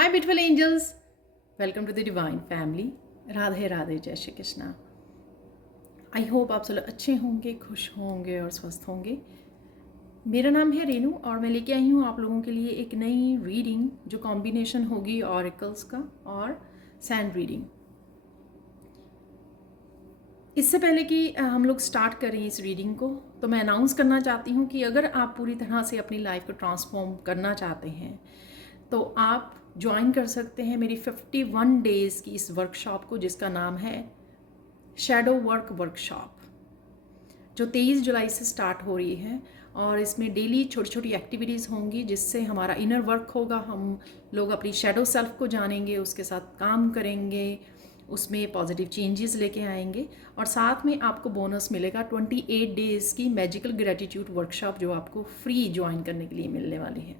Hi beautiful angels, welcome to the divine family. Radhe Radhe, जय Shri Krishna. I hope आप सब लोग अच्छे होंगे, खुश होंगे और स्वस्थ होंगे। मेरा नाम है रेनू और मैं लेके आई हूँ आप लोगों के लिए एक नई रीडिंग जो कॉम्बिनेशन होगी ऑरिकल्स का और सैंड रीडिंग। इससे पहले कि हम लोग स्टार्ट करें इस रीडिंग को, तो मैं अनाउंस करना चाहती हूँ कि अगर आप पूरी तरह से अपनी लाइफ को ट्रांसफॉर्म करना चाहते हैं तो आप ज्वाइन कर सकते हैं मेरी 51 डेज़ की इस वर्कशॉप को, जिसका नाम है शैडो वर्क वर्कशॉप, जो 23 जुलाई से स्टार्ट हो रही है। और इसमें डेली छोटी छोटी एक्टिविटीज़ होंगी जिससे हमारा इनर वर्क होगा। हम लोग अपनी शैडो सेल्फ को जानेंगे, उसके साथ काम करेंगे, उसमें पॉजिटिव चेंजेस लेके आएंगे। और साथ में आपको बोनस मिलेगा 28 डेज़ की मैजिकल ग्रेटिट्यूड वर्कशॉप, जो आपको फ्री ज्वाइन करने के लिए मिलने वाली है।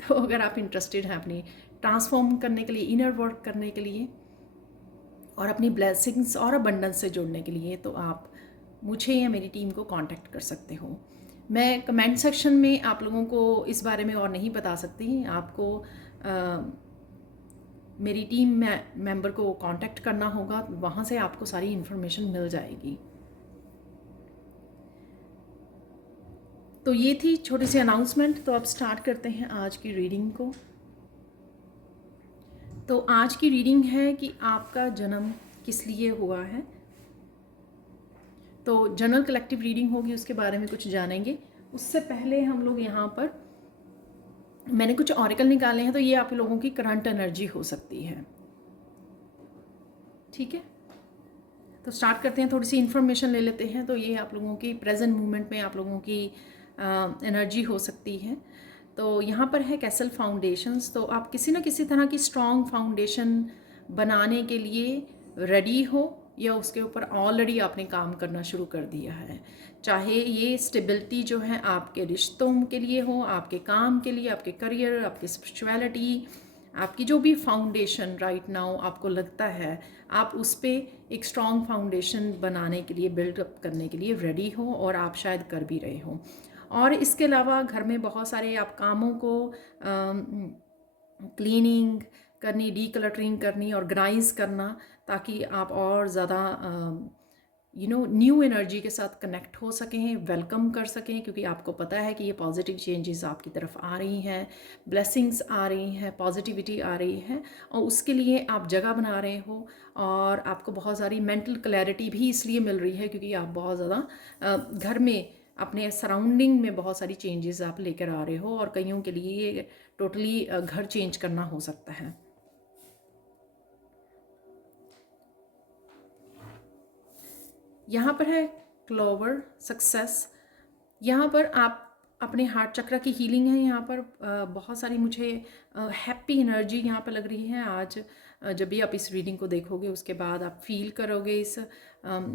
तो अगर आप इंटरेस्टेड हैं अपनी ट्रांसफॉर्म करने के लिए, इनर वर्क करने के लिए और अपनी ब्लेसिंग्स और अबंडेंस से जुड़ने के लिए, तो आप मुझे या मेरी टीम को कांटेक्ट कर सकते हो। मैं कमेंट सेक्शन में आप लोगों को इस बारे में और नहीं बता सकती। आपको मेरी टीम मेंबर को कांटेक्ट करना होगा, वहाँ से आपको सारी इन्फॉर्मेशन मिल जाएगी। तो ये थी छोटी सी अनाउंसमेंट। तो अब स्टार्ट करते हैं आज की रीडिंग को। तो आज की रीडिंग है कि आपका जन्म किस लिए हुआ है। तो जनरल कलेक्टिव रीडिंग होगी, उसके बारे में कुछ जानेंगे। उससे पहले हम लोग यहाँ पर मैंने कुछ ऑरिकल निकाले हैं, तो ये आप लोगों की करंट एनर्जी हो सकती है। ठीक है, तो स्टार्ट करते हैं। थोड़ी सी इन्फॉर्मेशन ले लेते हैं। तो ये आप लोगों की प्रेजेंट मूवमेंट में आप लोगों की एनर्जी हो सकती है। तो यहाँ पर है कैसल फाउंडेशंस। तो आप किसी न किसी तरह की स्ट्रॉन्ग फाउंडेशन बनाने के लिए रेडी हो, या उसके ऊपर ऑलरेडी आपने काम करना शुरू कर दिया है। चाहे ये स्टेबिलिटी जो है आपके रिश्तों के लिए हो, आपके काम के लिए, आपके करियर, आपकी स्पिरिचुअलिटी, आपकी जो भी फाउंडेशन राइट नाउ आपको लगता है, आप उस पर एक स्ट्रॉन्ग फाउंडेशन बनाने के लिए, बिल्डअप करने के लिए रेडी हो, और आप शायद कर भी रहे हो। और इसके अलावा घर में बहुत सारे आप कामों को क्लीनिंग करनी, डीक्लटरिंग करनी, ऑर्गेनाइज करना, ताकि आप और ज़्यादा न्यू एनर्जी के साथ कनेक्ट हो सकें, वेलकम कर सकें, क्योंकि आपको पता है कि ये पॉजिटिव चेंजेस आपकी तरफ आ रही हैं, ब्लेसिंग्स आ रही हैं, पॉजिटिविटी आ रही है, और उसके लिए आप जगह बना रहे हो। और आपको बहुत सारी मेंटल क्लैरिटी भी इसलिए मिल रही है क्योंकि आप बहुत ज़्यादा घर में, अपने सराउंडिंग में बहुत सारी चेंजेस आप लेकर आ रहे हो। और कईयों के लिए ये टोटली घर चेंज करना हो सकता है। यहाँ पर है क्लोवर सक्सेस। यहाँ पर आप अपने हार्ट चक्र की हीलिंग है। यहाँ पर बहुत सारी मुझे हैप्पी एनर्जी यहाँ पर लग रही है। आज जब भी आप इस रीडिंग को देखोगे, उसके बाद आप फील करोगे इस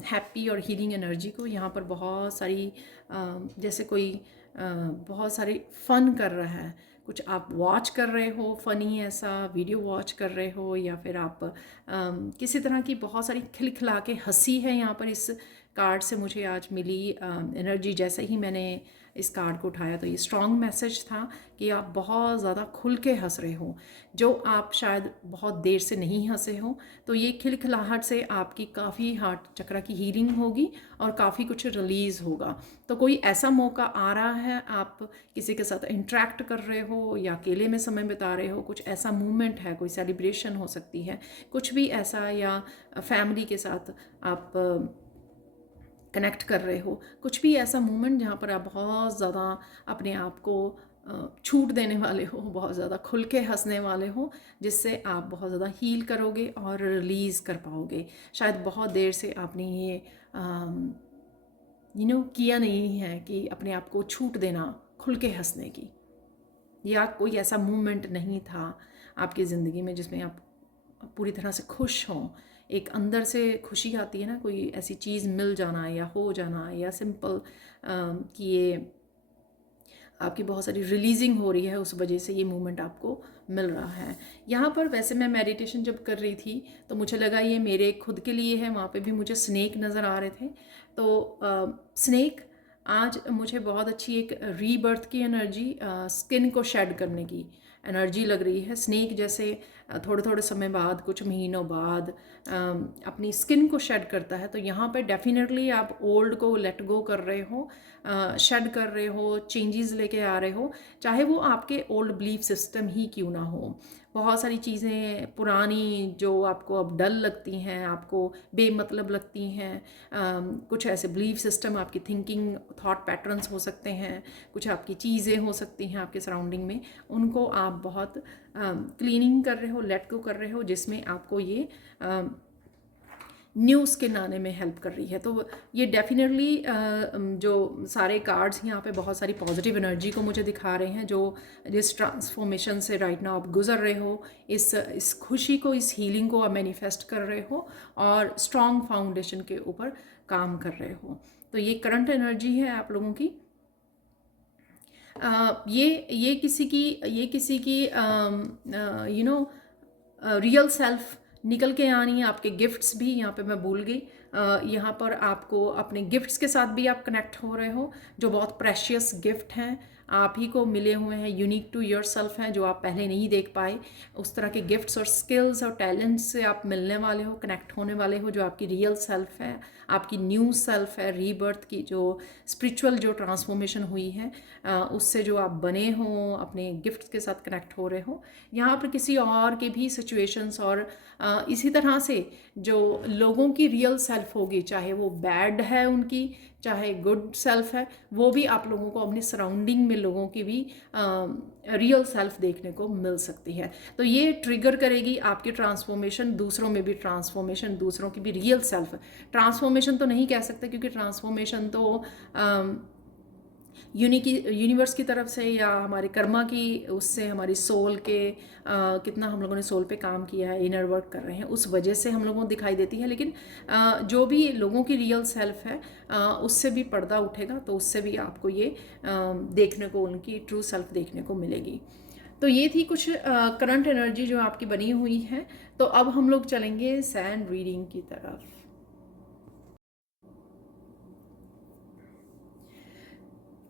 हैप्पी और हीलिंग एनर्जी को। यहाँ पर बहुत सारी जैसे कोई बहुत सारी फन कर रहा है, कुछ आप वॉच कर रहे हो, फ़नी ऐसा वीडियो वॉच कर रहे हो, या फिर आप किसी तरह की बहुत सारी खिलखिला के हंसी है यहाँ पर। इस कार्ड से मुझे आज मिली एनर्जी, जैसे ही मैंने इस कार्ड को उठाया तो ये स्ट्रॉन्ग मैसेज था कि आप बहुत ज़्यादा खुल के हंस रहे हो, जो आप शायद बहुत देर से नहीं हंसे हो। तो ये खिलखिलाहट से आपकी काफ़ी हार्ट चक्र की हीलिंग होगी और काफ़ी कुछ रिलीज़ होगा। तो कोई ऐसा मौका आ रहा है, आप किसी के साथ इंटरेक्ट कर रहे हो या अकेले में समय बिता रहे हो, कुछ ऐसा मूवमेंट है, कोई सेलिब्रेशन हो सकती है, कुछ भी ऐसा, या फैमिली के साथ आप कनेक्ट कर रहे हो, कुछ भी ऐसा मूवमेंट जहाँ पर आप बहुत ज़्यादा अपने आप को छूट देने वाले हो, बहुत ज़्यादा खुल के हंसने वाले हो, जिससे आप बहुत ज़्यादा हील करोगे और रिलीज़ कर पाओगे। शायद बहुत देर से आपने ये किया नहीं है कि अपने आप को छूट देना, खुल के हंसने की, या कोई ऐसा मूवमेंट नहीं था आपकी ज़िंदगी में जिसमें आप पूरी तरह से खुश हों। एक अंदर से खुशी आती है ना, कोई ऐसी चीज़ मिल जाना या हो जाना, या सिंपल कि ये आपकी बहुत सारी रिलीजिंग हो रही है, उस वजह से ये मूवमेंट आपको मिल रहा है। यहाँ पर वैसे मैं मेडिटेशन जब कर रही थी तो मुझे लगा ये मेरे खुद के लिए है। वहाँ पे भी मुझे स्नेक नज़र आ रहे थे। तो स्नेक आज मुझे बहुत अच्छी एक रीबर्थ की एनर्जी, स्किन को शेड करने की, एनर्जी लग रही है। स्नेक जैसे थोड़े थोड़े समय बाद, कुछ महीनों बाद अपनी स्किन को शेड करता है, तो यहाँ पे डेफिनेटली आप ओल्ड को लेट गो कर रहे हो, शेड कर रहे हो, चेंजेस लेके आ रहे हो, चाहे वो आपके ओल्ड बिलीफ सिस्टम ही क्यों ना हो। बहुत सारी चीज़ें पुरानी जो आपको अब डल लगती हैं, आपको बेमतलब लगती हैं, कुछ ऐसे बिलीफ सिस्टम, आपकी थिंकिंग थॉट पैटर्न्स हो सकते हैं, कुछ आपकी चीज़ें हो सकती हैं आपके सराउंडिंग में, उनको आप बहुत क्लीनिंग कर रहे हो, लेट गो कर रहे हो, जिसमें आपको ये न्यू स्किन आने में हेल्प कर रही है। तो ये डेफिनेटली जो सारे कार्ड्स यहाँ पे बहुत सारी पॉजिटिव एनर्जी को मुझे दिखा रहे हैं, जो जिस ट्रांसफॉर्मेशन से राइट नाउ आप गुजर रहे हो, इस खुशी को, इस हीलिंग को आप मैनिफेस्ट कर रहे हो और स्ट्रॉन्ग फाउंडेशन के ऊपर काम कर रहे हो। तो ये करंट एनर्जी है आप लोगों की। ये किसी की यू नो रियल सेल्फ निकल के आनी है। आपके गिफ्ट्स भी यहाँ पे मैं भूल गई, यहाँ पर आपको अपने गिफ्ट्स के साथ भी आप कनेक्ट हो रहे हो, जो बहुत प्रेशियस गिफ्ट हैं, आप ही को मिले हुए हैं, यूनिक टू योर सेल्फ हैं, जो आप पहले नहीं देख पाए। उस तरह के गिफ्ट्स और स्किल्स और टैलेंट्स से आप मिलने वाले हो, कनेक्ट होने वाले हो, जो आपकी रियल सेल्फ है, आपकी न्यू सेल्फ है, रीबर्थ की जो स्पिरिचुअल जो ट्रांसफॉर्मेशन हुई है, उससे जो आप बने हो, अपने गिफ्ट्स के साथ कनेक्ट हो रहे हो। यहाँ पर किसी और के भी सिचुएशंस और इसी तरह से जो लोगों की रियल सेल्फ होगी, चाहे वो बैड है उनकी, चाहे गुड सेल्फ है, वो भी आप लोगों को अपनी सराउंडिंग में लोगों की भी रियल सेल्फ देखने को मिल सकती है। तो ये ट्रिगर करेगी आपकी ट्रांसफॉर्मेशन, दूसरों में भी ट्रांसफॉर्मेशन, दूसरों की भी रियल सेल्फ। ट्रांसफॉर्मेशन तो नहीं कह सकते, क्योंकि ट्रांसफॉर्मेशन तो यूनिवर्स की तरफ से या हमारे कर्मा की, उससे हमारी सोल के कितना हम लोगों ने सोल पे काम किया है, इनर वर्क कर रहे हैं, उस वजह से हम लोगों को दिखाई देती है। लेकिन जो भी लोगों की रियल सेल्फ है, उससे भी पर्दा उठेगा, तो उससे भी आपको ये देखने को, उनकी ट्रू सेल्फ देखने को मिलेगी। तो ये थी कुछ करंट एनर्जी जो आपकी बनी हुई है। तो अब हम लोग चलेंगे सैंड रीडिंग की तरफ।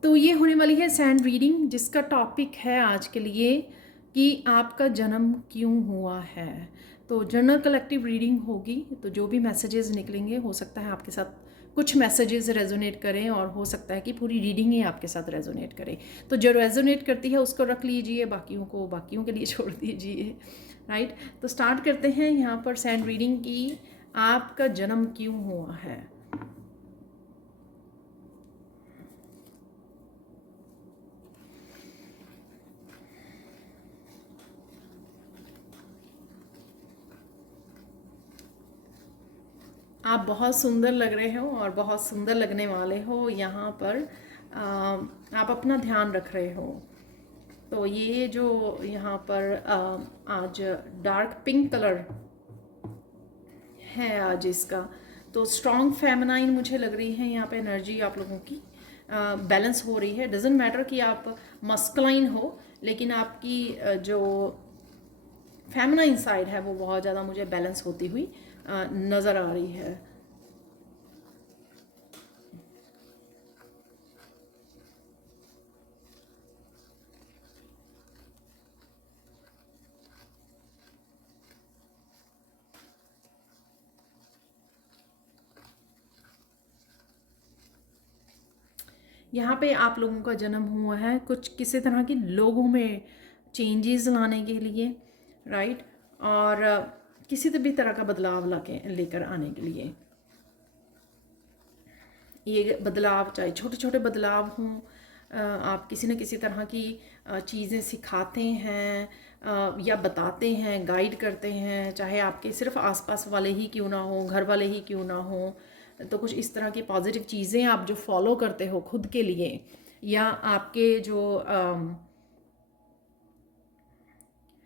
तो ये होने वाली है सैंड रीडिंग, जिसका टॉपिक है आज के लिए कि आपका जन्म क्यों हुआ है। तो जनरल कलेक्टिव रीडिंग होगी, तो जो भी मैसेजेस निकलेंगे, हो सकता है आपके साथ कुछ मैसेजेस रेजोनेट करें, और हो सकता है कि पूरी रीडिंग ही आपके साथ रेजोनेट करे। तो जो रेजोनेट करती है उसको रख लीजिए, बाकियों के लिए छोड़ दीजिए, राइट। तो स्टार्ट करते हैं यहाँ पर सैंड रीडिंग की, आपका जन्म क्यों हुआ है। आप बहुत सुंदर लग रहे हो और बहुत सुंदर लगने वाले हो। यहाँ पर आप अपना ध्यान रख रहे हो। तो ये जो यहाँ पर आज डार्क पिंक कलर है आज इसका, तो स्ट्रॉन्ग फेमिनाइन मुझे लग रही है यहाँ पे एनर्जी आप लोगों की बैलेंस हो रही है। डजेंट मैटर कि आप मस्कुलाइन हो, लेकिन आपकी जो फेमिनाइन साइड है वो बहुत ज़्यादा मुझे बैलेंस होती हुई नज़र आ रही है। यहाँ पे आप लोगों का जन्म हुआ है कुछ किसी तरह की लोगों में चेंजेस लाने के लिए, राइट, और किसी भी तरह का बदलाव लेकर आने के लिए। ये बदलाव चाहे छोटे छोटे बदलाव हों, आप किसी न किसी तरह की चीज़ें सिखाते हैं या बताते हैं, गाइड करते हैं, चाहे आपके सिर्फ आसपास वाले ही क्यों ना हो, घर वाले ही क्यों ना हो। तो कुछ इस तरह की पॉजिटिव चीज़ें आप जो फॉलो करते हो खुद के लिए, या आपके जो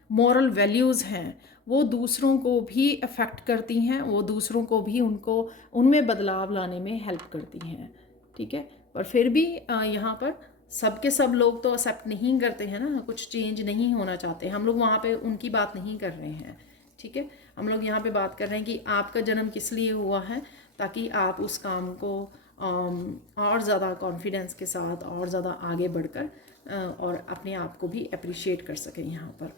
मॉरल वैल्यूज़ हैं, वो दूसरों को भी अफेक्ट करती हैं, वो दूसरों को भी उनमें बदलाव लाने में हेल्प करती हैं, ठीक है। पर फिर भी यहाँ पर सब लोग तो एक्सेप्ट नहीं करते हैं ना, कुछ चेंज नहीं होना चाहते। हम लोग वहाँ पे उनकी बात नहीं कर रहे हैं, ठीक है। हम लोग यहाँ पे बात कर रहे हैं कि आपका जन्म किस लिए हुआ है, ताकि आप उस काम को और ज़्यादा कॉन्फिडेंस के साथ और ज़्यादा आगे बढ़कर और अपने आप को भी अप्रिशिएट कर सकें यहाँ पर।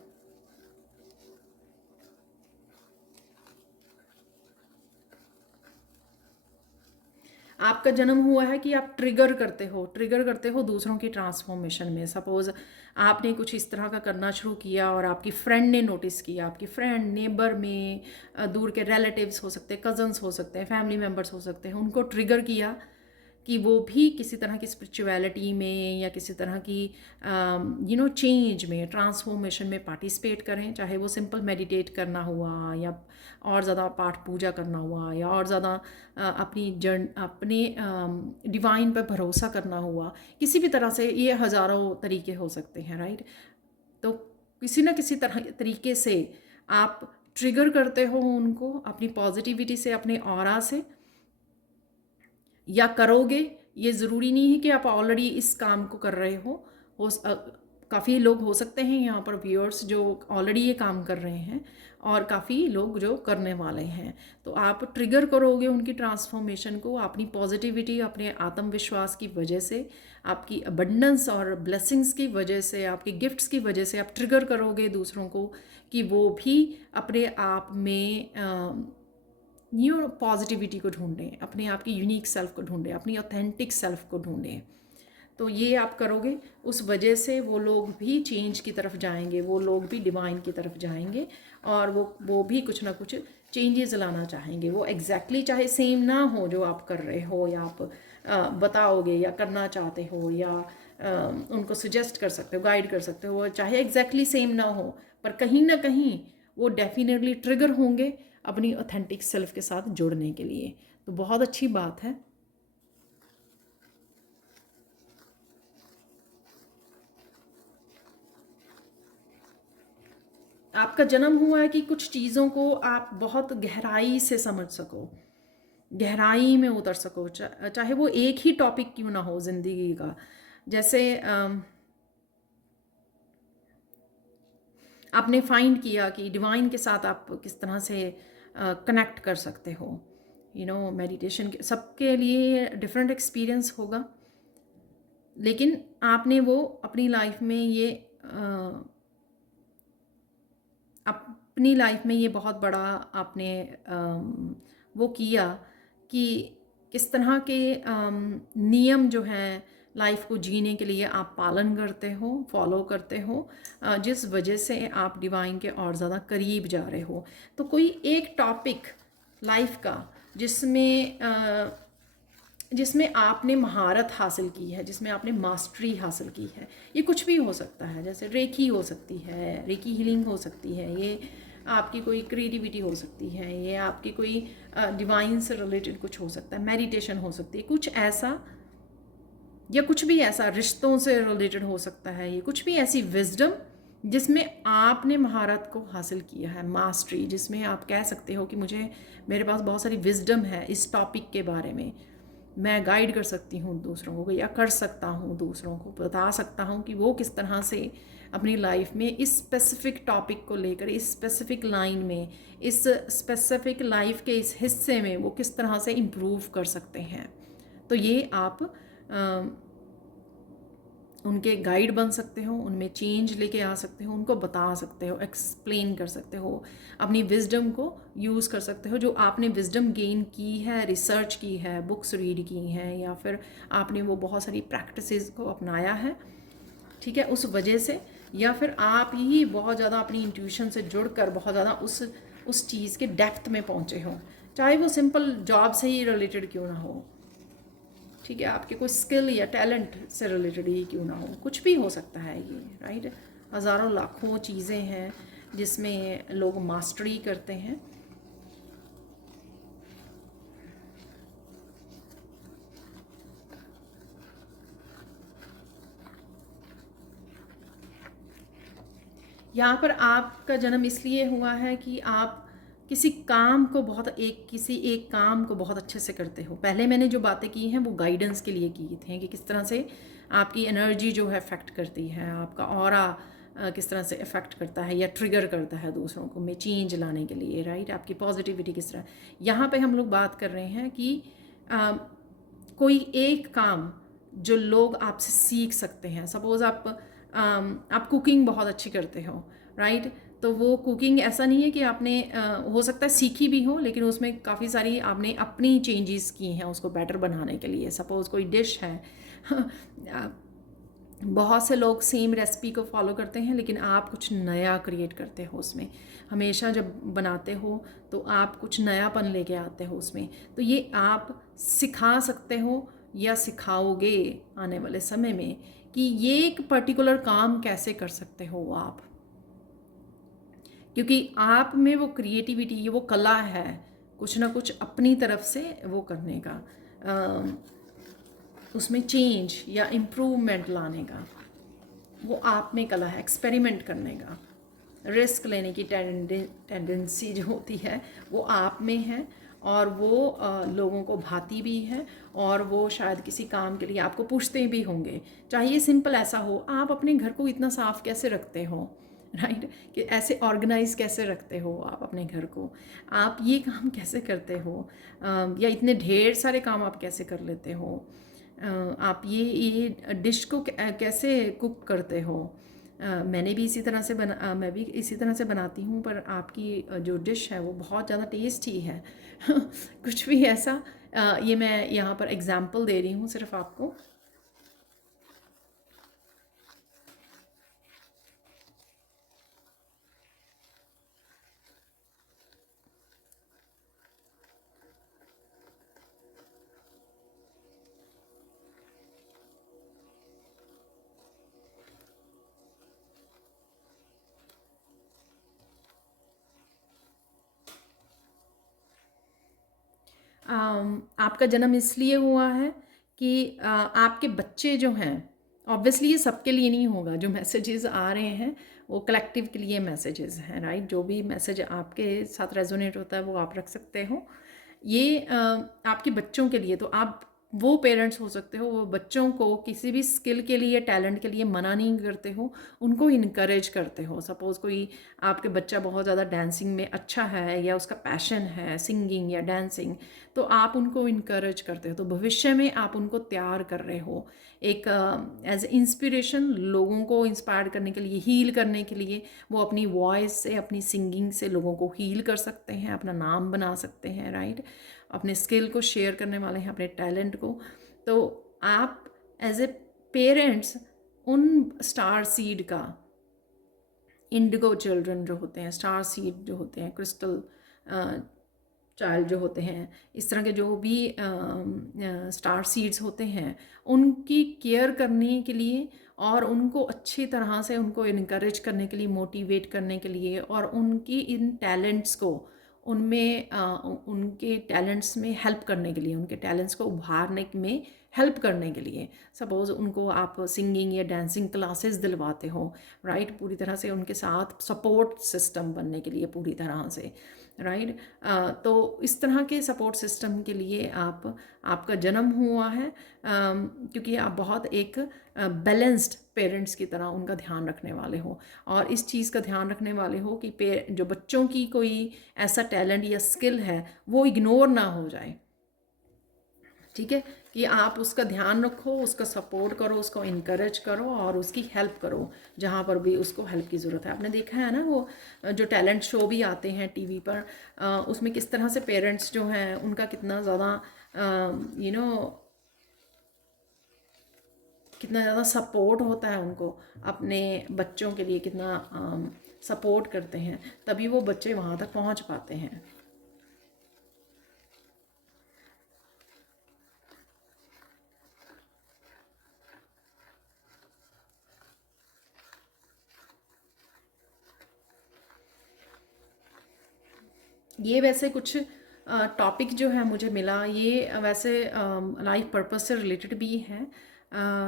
आपका जन्म हुआ है कि आप ट्रिगर करते हो दूसरों की ट्रांसफॉर्मेशन में। सपोज़ आपने कुछ इस तरह का करना शुरू किया और आपकी फ्रेंड ने नोटिस किया, आपकी फ्रेंड नेबर में, दूर के रिलेटिव्स हो सकते हैं, कज़न्स हो सकते हैं, फैमिली मेम्बर्स हो सकते हैं, उनको ट्रिगर किया कि वो भी किसी तरह की स्पिरिचुअलिटी में या किसी तरह की चेंज में, ट्रांसफॉर्मेशन में पार्टिसिपेट करें। चाहे वो सिंपल मेडिटेट करना हुआ या और ज़्यादा पाठ पूजा करना हुआ या और ज़्यादा अपने डिवाइन पर भरोसा करना हुआ, किसी भी तरह से ये हज़ारों तरीके हो सकते हैं, राइट। तो किसी न किसी तरीके से आप ट्रिगर करते हो उनको अपनी पॉजिटिविटी से, अपने ऑरा से, या करोगे। ये ज़रूरी नहीं है कि आप ऑलरेडी इस काम को कर रहे हो। काफ़ी लोग हो सकते हैं यहाँ पर व्यूअर्स जो ऑलरेडी ये काम कर रहे हैं और काफ़ी लोग जो करने वाले हैं। तो आप ट्रिगर करोगे उनकी ट्रांसफॉर्मेशन को अपनी पॉजिटिविटी, अपने आत्मविश्वास की वजह से, आपकी अबंडेंस और ब्लेसिंग्स की वजह से, आपके गिफ्ट्स की वजह से आप ट्रिगर करोगे दूसरों को कि वो भी अपने आप में न्यू पॉजिटिविटी को ढूंढें, अपने आप की यूनिक सेल्फ को ढूंढें, अपनी ऑथेंटिक सेल्फ को ढूंढें। तो ये आप करोगे, उस वजह से वो लोग भी चेंज की तरफ जाएंगे, वो लोग भी डिवाइन की तरफ जाएंगे और वो भी कुछ ना कुछ चेंजेस लाना चाहेंगे। वो एग्जैक्टली चाहे सेम ना हो जो आप कर रहे हो या आप बताओगे या करना चाहते हो या उनको सजेस्ट कर सकते हो, गाइड कर सकते हो, वो चाहे एग्जैक्टली सेम ना हो, पर कहीं ना कहीं वो डेफिनेटली ट्रिगर होंगे अपनी ऑथेंटिक सेल्फ के साथ जुड़ने के लिए। तो बहुत अच्छी बात है। आपका जन्म हुआ है कि कुछ चीज़ों को आप बहुत गहराई से समझ सको, गहराई में उतर सको, चाहे वो एक ही टॉपिक क्यों ना हो ज़िंदगी का। जैसे आपने फाइंड किया कि डिवाइन के साथ आप किस तरह से कनेक्ट कर सकते हो। मेडिटेशन के सबके लिए डिफरेंट एक्सपीरियंस होगा, लेकिन आपने वो अपनी लाइफ में ये अपनी लाइफ में ये बहुत बड़ा आपने वो किया कि किस तरह के नियम जो हैं लाइफ को जीने के लिए आप पालन करते हो, फॉलो करते हो, जिस वजह से आप डिवाइन के और ज़्यादा करीब जा रहे हो। तो कोई एक टॉपिक लाइफ का जिसमें आपने महारत हासिल की है, जिसमें आपने मास्टरी हासिल की है, ये कुछ भी हो सकता है। जैसे रेकी हो सकती है, रेकी हीलिंग हो सकती है, ये आपकी कोई क्रिएटिविटी हो सकती है, ये आपकी कोई डिवाइन से रिलेटेड कुछ हो सकता है, मेडिटेशन हो सकती है, कुछ ऐसा, या कुछ भी ऐसा रिश्तों से रिलेटेड हो सकता है। ये कुछ भी ऐसी विजडम जिसमें आपने महारत को हासिल किया है, मास्टरी, जिसमें आप कह सकते हो कि मेरे पास बहुत सारी विजडम है इस टॉपिक के बारे में, मैं गाइड कर सकती हूँ दूसरों को, या कर सकता हूँ दूसरों को बता सकता हूँ कि वो किस तरह से अपनी लाइफ में इस स्पेसिफिक टॉपिक को लेकर, इस स्पेसिफिक लाइन में, इस स्पेसिफिक लाइफ के इस हिस्से में वो किस तरह से इम्प्रूव कर सकते हैं। तो ये आप उनके गाइड बन सकते हो, उनमें चेंज लेके आ सकते हो, उनको बता सकते हो, एक्सप्लेन कर सकते हो, अपनी विजडम को यूज़ कर सकते हो, जो आपने विजडम गेन की है, रिसर्च की है, बुक्स रीड की हैं, या फिर आपने वो बहुत सारी प्रैक्टिसेस को अपनाया है, ठीक है, उस वजह से, या फिर आप ही बहुत ज़्यादा अपनी इंट्यूशन से जुड़कर बहुत ज़्यादा उस चीज़ के डेप्थ में पहुँचे हो, चाहे वो सिंपल जॉब से ही रिलेटेड क्यों ना हो, ठीक है, आपके कोई स्किल या टैलेंट से रिलेटेड ही क्यों ना हो, कुछ भी हो सकता है ये, राइट। हज़ारों लाखों चीज़ें हैं जिसमें लोग मास्टरी करते हैं। यहाँ पर आपका जन्म इसलिए हुआ है कि आप किसी एक काम को बहुत अच्छे से करते हो। पहले मैंने जो बातें की हैं वो गाइडेंस के लिए की थी कि किस तरह से आपकी एनर्जी जो है अफेक्ट करती है, आपका ऑरा किस तरह से अफेक्ट करता है या ट्रिगर करता है दूसरों को में चेंज लाने के लिए, राइट। आपकी पॉजिटिविटी किस तरह। यहाँ पे हम लोग बात कर रहे हैं कि कोई एक काम जो लोग आपसे सीख सकते हैं। सपोज़ आप कुकिंग बहुत अच्छी करते हो, राइट? तो वो कुकिंग ऐसा नहीं है कि आपने हो सकता है सीखी भी हो, लेकिन उसमें काफ़ी सारी आपने अपनी चेंजेस की हैं उसको बेटर बनाने के लिए। सपोज़ कोई डिश है बहुत से लोग सेम रेसिपी को फॉलो करते हैं, लेकिन आप कुछ नया क्रिएट करते हो उसमें। हमेशा जब बनाते हो तो आप कुछ नयापन लेके आते हो उसमें। तो ये आप सिखा सकते हो या सिखाओगे आने वाले समय में कि ये एक पर्टिकुलर काम कैसे कर सकते हो आप, क्योंकि आप में वो क्रिएटिविटी, ये वो कला है कुछ ना कुछ अपनी तरफ से वो करने का, उसमें चेंज या इम्प्रूवमेंट लाने का। वो आप में कला है, एक्सपेरिमेंट करने का, रिस्क लेने की टेंडेंसी जो होती है वो आप में है, और वो लोगों को भाती भी है, और वो शायद किसी काम के लिए आपको पूछते भी होंगे। चाहे ये सिंपल ऐसा हो, आप अपने घर को इतना साफ़ कैसे रखते हो, राइट? कि ऐसे ऑर्गेनाइज कैसे रखते हो आप अपने घर को, आप ये काम कैसे करते हो, या इतने ढेर सारे काम आप कैसे कर लेते हो, आप ये डिश को कैसे कुक करते हो। मैंने भी इसी तरह से मैं भी इसी तरह से बनाती हूँ, पर आपकी जो डिश है वो बहुत ज़्यादा टेस्टी है कुछ भी ऐसा, ये मैं यहाँ पर एग्जांपल दे रही हूँ सिर्फ आपको। आपका जन्म इसलिए हुआ है कि आपके बच्चे जो हैं, ऑब्वियसली ये सबके लिए नहीं होगा, जो मैसेजेस आ रहे हैं वो कलेक्टिव के लिए मैसेजेस हैं, राइट? जो भी मैसेज आपके साथ रेजोनेट होता है वो आप रख सकते हो। ये आपके बच्चों के लिए, तो आप वो पेरेंट्स हो सकते हो, वो बच्चों को किसी भी स्किल के लिए, टैलेंट के लिए मना नहीं करते हो, उनको इनकरेज करते हो। सपोज़ कोई आपके बच्चा बहुत ज़्यादा डांसिंग में अच्छा है, या उसका पैशन है सिंगिंग या डांसिंग, तो आप उनको इनकरेज करते हो, तो भविष्य में आप उनको तैयार कर रहे हो एक एज इंस्पिरेशन, लोगों को इंस्पायर करने के लिए, हील करने के लिए। वो अपनी वॉइस से, अपनी सिंगिंग से लोगों को हील कर सकते हैं, अपना नाम बना सकते हैं, राइट? अपने स्किल को शेयर करने वाले हैं, अपने टैलेंट को। तो आप एज ए पेरेंट्स उन स्टार सीड का, इंडिगो चिल्ड्रन जो होते हैं, स्टार सीड जो होते हैं, क्रिस्टल चाइल्ड जो होते हैं, इस तरह के जो भी स्टार सीड्स होते हैं, उनकी केयर करने के लिए और उनको अच्छी तरह से उनको इनकरेज करने के लिए, मोटिवेट करने के लिए, और उनकी इन टैलेंट्स को, उनमें उनके टैलेंट्स में हेल्प करने के लिए, उनके टैलेंट्स को उभारने में हेल्प करने के लिए। सपोज़ उनको आप सिंगिंग या डांसिंग क्लासेस दिलवाते हो, राइट? पूरी तरह से उनके साथ सपोर्ट सिस्टम बनने के लिए, पूरी तरह से, राइट? तो इस तरह के सपोर्ट सिस्टम के लिए आपका जन्म हुआ है, क्योंकि आप बहुत एक बैलेंस्ड पेरेंट्स की तरह उनका ध्यान रखने वाले हो, और इस चीज़ का ध्यान रखने वाले हो कि जो बच्चों की कोई ऐसा टैलेंट या स्किल है वो इग्नोर ना हो जाए, ठीक है? कि आप उसका ध्यान रखो, उसका सपोर्ट करो, उसको इनकरेज करो, और उसकी हेल्प करो जहाँ पर भी उसको हेल्प की ज़रूरत है। आपने देखा है ना, वो जो टैलेंट शो भी आते हैं टीवी पर, उसमें किस तरह से पेरेंट्स जो हैं उनका कितना ज़्यादा कितना ज़्यादा सपोर्ट होता है उनको, अपने बच्चों के लिए कितना सपोर्ट करते हैं, तभी वो बच्चे वहाँ तक पहुँच पाते हैं। ये वैसे कुछ टॉपिक जो है मुझे मिला, ये वैसे लाइफ पर्पस से रिलेटेड भी है,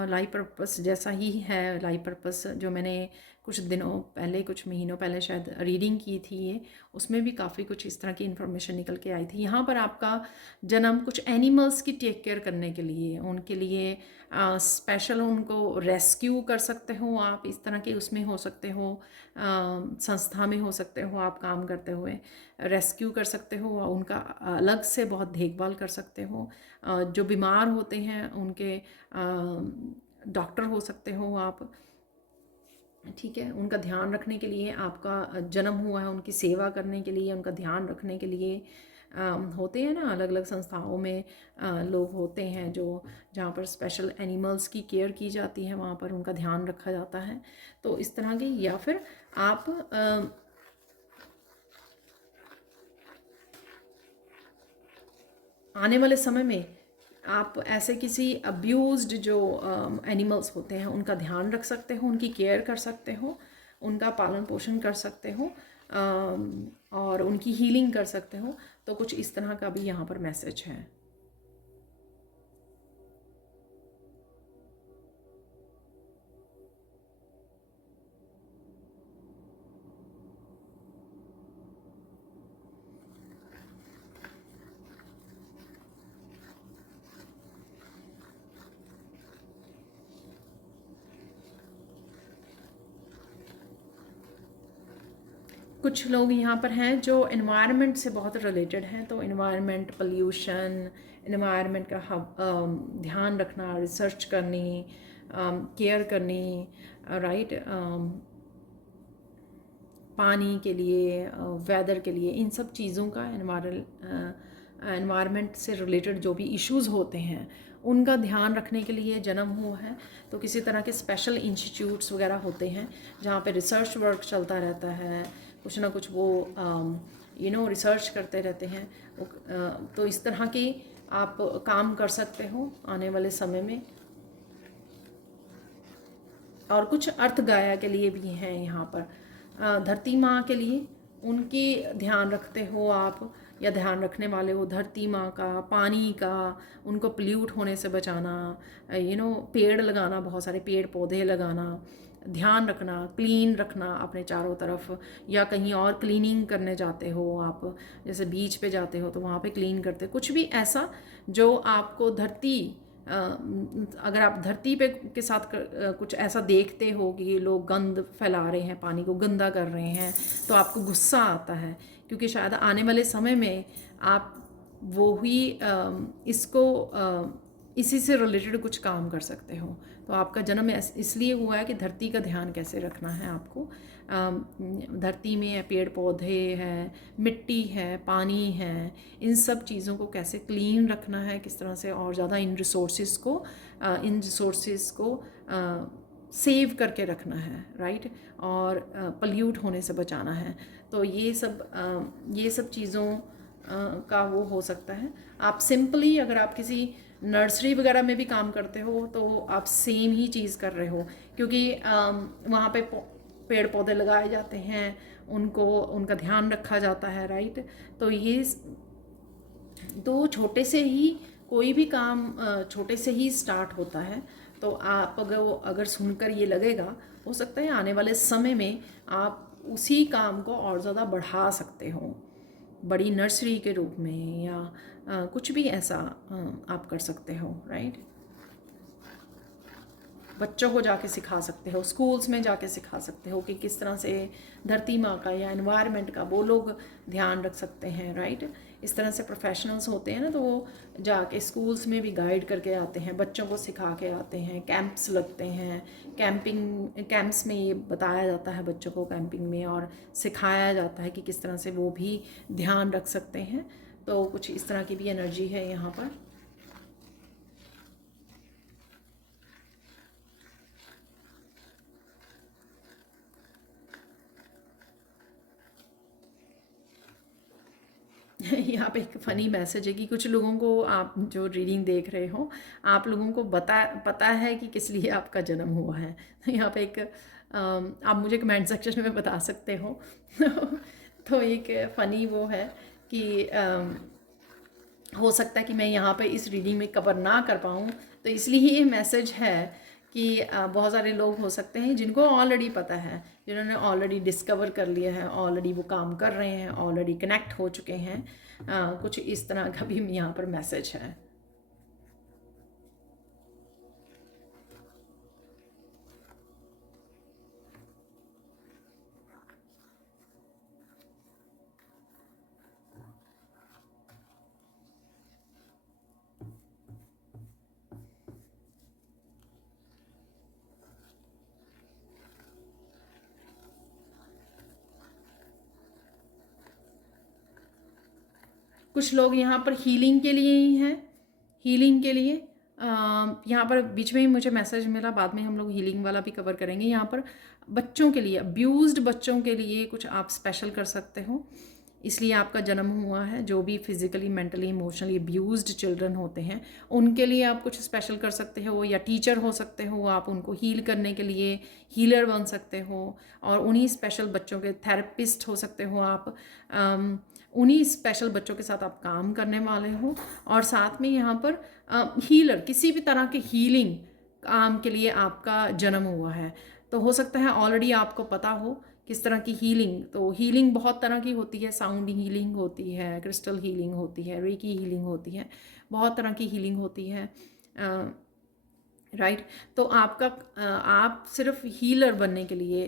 लाइफ पर्पस जैसा ही है। लाइफ पर्पस जो मैंने कुछ दिनों पहले, कुछ महीनों पहले शायद रीडिंग की थी ये, उसमें भी काफ़ी कुछ इस तरह की इन्फॉर्मेशन निकल के आई थी। यहाँ पर आपका जन्म कुछ एनिमल्स की टेक केयर करने के लिए, उनके लिए स्पेशल उनको रेस्क्यू कर सकते हो आप, इस तरह के उसमें हो सकते हो, संस्था में हो सकते हो आप काम करते हुए, रेस्क्यू कर सकते हो, उनका अलग से बहुत देखभाल कर सकते हो। जो बीमार होते हैं उनके डॉक्टर हो सकते हो आप, ठीक है। उनका ध्यान रखने के लिए, आपका जन्म हुआ है उनकी सेवा करने के लिए, उनका ध्यान रखने के लिए होते हैं ना, अलग अलग संस्थाओं में लोग होते हैं जो, जहाँ पर स्पेशल एनिमल्स की केयर की जाती है, वहाँ पर उनका ध्यान रखा जाता है। तो इस तरह की, या फिर आप आने वाले समय में आप ऐसे किसी अब्यूज़्ड जो एनिमल्स होते हैं उनका ध्यान रख सकते हो, उनकी केयर कर सकते हो, उनका पालन पोषण कर सकते हो, और उनकी हीलिंग कर सकते हो। तो कुछ इस तरह का भी यहाँ पर मैसेज है। कुछ लोग यहाँ पर हैं जो एनवायरनमेंट से बहुत रिलेटेड हैं, तो एनवायरनमेंट, पोल्यूशन, एनवायरनमेंट का ध्यान रखना, रिसर्च करनी, केयर करनी, राइट, पानी के लिए, वेदर के लिए, इन सब चीज़ों का एनवायरनमेंट से रिलेटेड जो भी इश्यूज़ होते हैं उनका ध्यान रखने के लिए जन्म हुआ है। तो किसी तरह के स्पेशल इंस्टीट्यूट्स वगैरह होते हैं जहाँ पे रिसर्च वर्क चलता रहता है, कुछ ना कुछ वो रिसर्च करते रहते हैं। तो इस तरह की आप काम कर सकते हो आने वाले समय में। और कुछ अर्थ गाया के लिए भी हैं यहाँ पर, धरती माँ के लिए, उनकी ध्यान रखते हो आप, या ध्यान रखने वाले हो धरती माँ का, पानी का, उनको पोल्यूट होने से बचाना, पेड़ लगाना, बहुत सारे पेड़ पौधे लगाना, ध्यान रखना, क्लीन रखना अपने चारों तरफ, या कहीं और क्लीनिंग करने जाते हो आप, जैसे बीच पे जाते हो तो वहाँ पे क्लीन करते, कुछ भी ऐसा जो आपको धरती, अगर आप धरती पे के साथ कुछ ऐसा देखते हो कि लोग गंद फैला रहे हैं, पानी को गंदा कर रहे हैं, तो आपको गुस्सा आता है, क्योंकि शायद आने वाले समय में आप वो ही इसको इसी से रिलेटेड कुछ काम कर सकते हो। तो आपका जन्म इसलिए हुआ है कि धरती का ध्यान कैसे रखना है आपको। धरती में पेड़ पौधे हैं, मिट्टी है, पानी है, इन सब चीज़ों को कैसे क्लीन रखना है, किस तरह से और ज़्यादा इन रिसोर्सेज को सेव करके रखना है, राइट, और पल्यूट होने से बचाना है। तो ये सब चीज़ों का वो हो सकता है। आप सिंपली, अगर आप किसी नर्सरी वगैरह में भी काम करते हो तो आप सेम ही चीज़ कर रहे हो, क्योंकि वहाँ पे पेड़ पौधे लगाए जाते हैं, उनका ध्यान रखा जाता है, राइट। तो ये तो छोटे से ही कोई भी काम छोटे से ही स्टार्ट होता है। तो आप अगर सुनकर ये लगेगा, हो सकता है आने वाले समय में आप उसी काम को और ज़्यादा बढ़ा सकते हो, बड़ी नर्सरी के रूप में, या कुछ भी ऐसा आप कर सकते हो, राइट। बच्चों को जाके सिखा सकते हो, स्कूल्स में जाके सिखा सकते हो कि किस तरह से धरती माँ का या एनवायरनमेंट का वो लोग ध्यान रख सकते हैं, राइट। इस तरह से प्रोफेशनल्स होते हैं ना, तो वो जाके स्कूल्स में भी गाइड करके आते हैं, बच्चों को सिखा के आते हैं, कैंप्स लगते हैं, कैंप्स में ये बताया जाता है बच्चों को, कैंपिंग में, और सिखाया जाता है कि किस तरह से वो भी ध्यान रख सकते हैं। तो कुछ इस तरह की भी एनर्जी है यहाँ पर। यहाँ पे एक फ़नी मैसेज है कि कुछ लोगों को, आप जो रीडिंग देख रहे हो, आप लोगों को पता है कि किस लिए आपका जन्म हुआ है। तो यहाँ पे एक आप मुझे कमेंट सेक्शन में बता सकते हो। तो एक फ़नी वो है कि हो सकता है कि मैं यहाँ पे इस रीडिंग में कवर ना कर पाऊँ, तो इसलिए ये मैसेज है कि बहुत सारे लोग हो सकते हैं जिनको ऑलरेडी पता है, जिन्होंने ऑलरेडी डिस्कवर कर लिया है, ऑलरेडी वो काम कर रहे हैं, ऑलरेडी कनेक्ट हो चुके हैं। कुछ इस तरह का भी यहाँ पर मैसेज है। कुछ लोग यहाँ पर हीलिंग के लिए ही हैं, हीलिंग के लिए। यहाँ पर बीच में ही मुझे मैसेज मिला, बाद में हम लोग हीलिंग वाला भी कवर करेंगे। यहाँ पर बच्चों के लिए, अब्यूज़्ड बच्चों के लिए कुछ आप स्पेशल कर सकते हो, इसलिए आपका जन्म हुआ है। जो भी फिज़िकली, मेंटली, इमोशनली अब्यूज़्ड चिल्ड्रन होते हैं उनके लिए आप कुछ स्पेशल कर सकते हो, या टीचर हो सकते हो आप, उनको हील करने के लिए हीलर बन सकते हो, और उन्हीं स्पेशल बच्चों के थेरेपिस्ट हो सकते हो आप। उन्हीं स्पेशल बच्चों के साथ आप काम करने वाले हो। और साथ में यहाँ पर हीलर, किसी भी तरह के हीलिंग काम के लिए आपका जन्म हुआ है। तो हो सकता है ऑलरेडी आपको पता हो किस तरह की हीलिंग। तो हीलिंग बहुत तरह की होती है, साउंड हीलिंग होती है, क्रिस्टल हीलिंग होती है, रेकी हीलिंग होती है, बहुत तरह की हीलिंग होती है, राइट। तो आपका आप सिर्फ हीलर बनने के लिए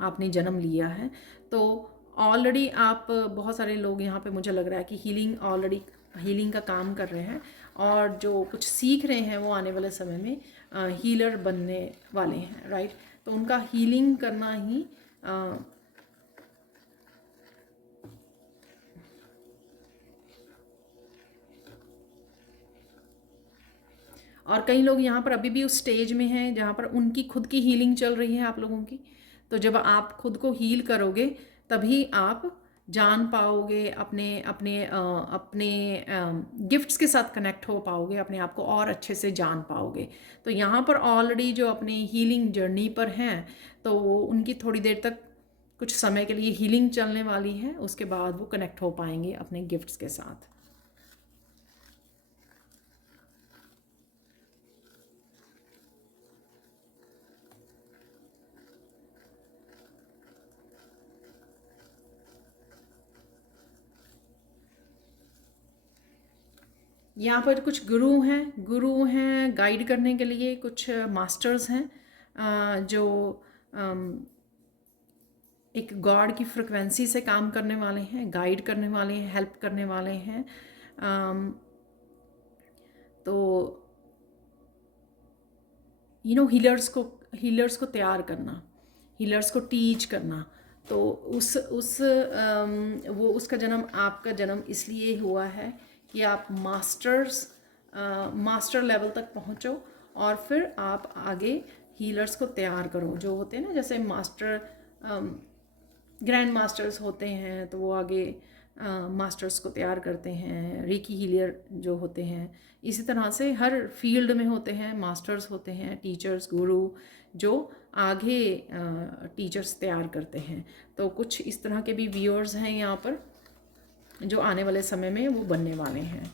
आपने जन्म लिया है। तो ऑलरेडी आप, बहुत सारे लोग यहाँ पे मुझे लग रहा है कि ऑलरेडी हीलिंग का काम कर रहे हैं, और जो कुछ सीख रहे हैं वो आने वाले समय में हीलर बनने वाले हैं, राइट। तो उनका हीलिंग करना ही और कई लोग यहाँ पर अभी भी उस स्टेज में हैं जहाँ पर उनकी खुद की हीलिंग चल रही है आप लोगों की। तो जब आप खुद को हील करोगे तभी आप जान पाओगे, अपने अपने अपने गिफ्ट्स के साथ कनेक्ट हो पाओगे, अपने आप को और अच्छे से जान पाओगे। तो यहाँ पर ऑलरेडी जो अपने हीलिंग जर्नी पर हैं, तो उनकी थोड़ी देर तक, कुछ समय के लिए हीलिंग चलने वाली है, उसके बाद वो कनेक्ट हो पाएंगे अपने गिफ्ट्स के साथ। यहाँ पर कुछ गुरु हैं गाइड करने के लिए, कुछ मास्टर्स हैं जो एक गॉड की फ्रिक्वेंसी से काम करने वाले हैं, गाइड करने वाले हैं, हेल्प करने वाले हैं। तो हीलर्स को तैयार करना, हीलर्स को टीच करना। तो वो उसका जन्म, आपका जन्म इसलिए हुआ है कि आप मास्टर लेवल तक पहुँचो, और फिर आप आगे हीलर्स को तैयार करो। जो होते हैं ना, जैसे ग्रैंड मास्टर्स होते हैं, तो वो आगे मास्टर्स को तैयार करते हैं। रेकी हीलर जो होते हैं, इसी तरह से हर फील्ड में होते हैं, मास्टर्स होते हैं, टीचर्स, गुरु, जो आगे टीचर्स तैयार करते हैं। तो कुछ इस तरह के भी व्यूअर्स हैं यहाँ पर जो आने वाले समय में वो बनने वाले हैं,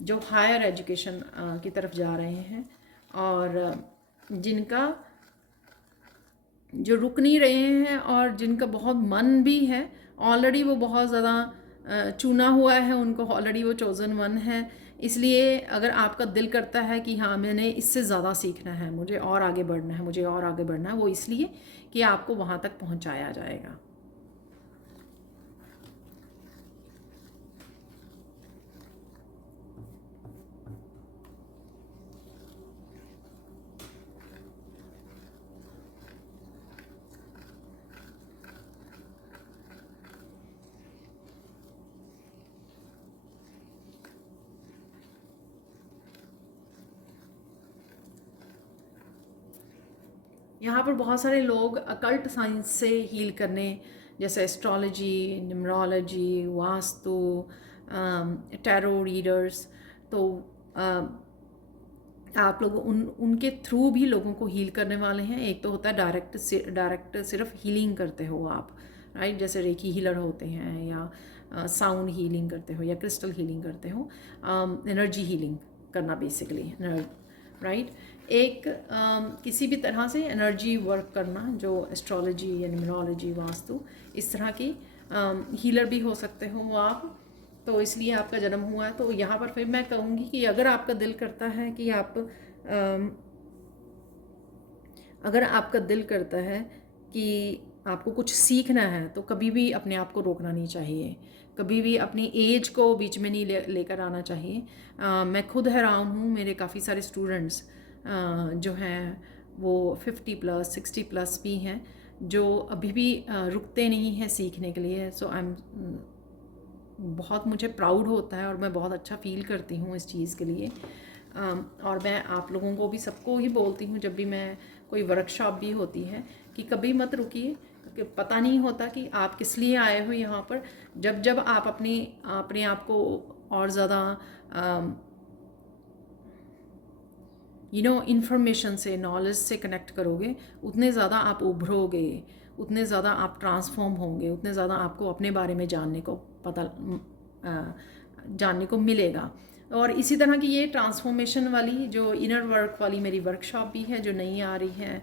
जो हायर एजुकेशन की तरफ जा रहे हैं, और जिनका जो रुक नहीं रहे हैं, और जिनका बहुत मन भी है, ऑलरेडी वो बहुत ज़्यादा चुना हुआ है, उनको ऑलरेडी वो चोज़न वन है। इसलिए अगर आपका दिल करता है कि हाँ, मैंने इससे ज़्यादा सीखना है, मुझे और आगे बढ़ना है, मुझे और आगे बढ़ना है, वो इसलिए कि आपको वहाँ तक पहुँचाया जाएगा। यहाँ पर बहुत सारे लोग अकल्ट साइंस से हील करने, जैसे astrology, numerology, vastu, tarot readers. तो आप लोग उनके थ्रू भी लोगों को हील करने वाले हैं। एक तो होता है डायरेक्ट सिर्फ हीलिंग करते हो आप, राइट, जैसे रेकी हीलर होते हैं, या साउंड हीलिंग करते हो, या क्रिस्टल हीलिंग करते हो, एनर्जी हीलिंग करना बेसिकली। राइट। एक किसी भी तरह से एनर्जी वर्क करना, जो एस्ट्रोलॉजी या न्यूमरोलॉजी, वास्तु, इस तरह की हीलर भी हो सकते हो वो आप। तो इसलिए आपका जन्म हुआ है। तो यहाँ पर फिर मैं कहूँगी कि अगर आपका दिल करता है कि अगर आपका दिल करता है कि आपको कुछ सीखना है, तो कभी भी अपने आप को रोकना नहीं चाहिए, कभी भी अपनी एज को बीच में नहीं लेकर आना चाहिए। मैं खुद हैरान हूँ, मेरे काफ़ी सारे स्टूडेंट्स जो हैं वो 50+ 60+ भी हैं, जो अभी भी रुकते नहीं हैं सीखने के लिए। सो आई एम बहुत मुझे प्राउड होता है और मैं बहुत अच्छा फील करती हूँ इस चीज़ के लिए। और मैं आप लोगों को भी, सबको ही बोलती हूँ जब भी मैं कोई वर्कशॉप भी होती है, कि कभी मत रुकिए, क्योंकि पता नहीं होता कि आप किस लिए आए हो यहाँ पर। जब जब आप अपने आप को और ज़्यादा इंफॉर्मेशन से, नॉलेज से कनेक्ट करोगे, उतने ज़्यादा आप उभरोगे, उतने ज़्यादा आप ट्रांसफॉर्म होंगे, उतने ज़्यादा आपको अपने बारे में जानने को मिलेगा। और इसी तरह की ये ट्रांसफॉर्मेशन वाली, जो इनर वर्क वाली मेरी वर्कशॉप भी है, जो नई आ रही है,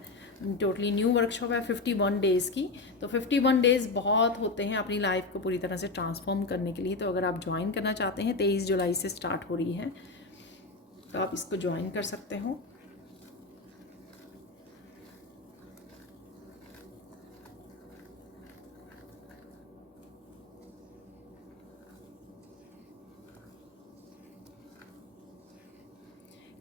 टोटली न्यू वर्कशॉप है 51 डेज़ की। तो 51 डेज़ बहुत होते हैं अपनी लाइफ को पूरी तरह से ट्रांसफॉर्म करने के लिए। तो अगर आप ज्वाइन करना चाहते हैं, 23 जुलाई से स्टार्ट हो रही है, तो आप इसको ज्वाइन कर सकते हो।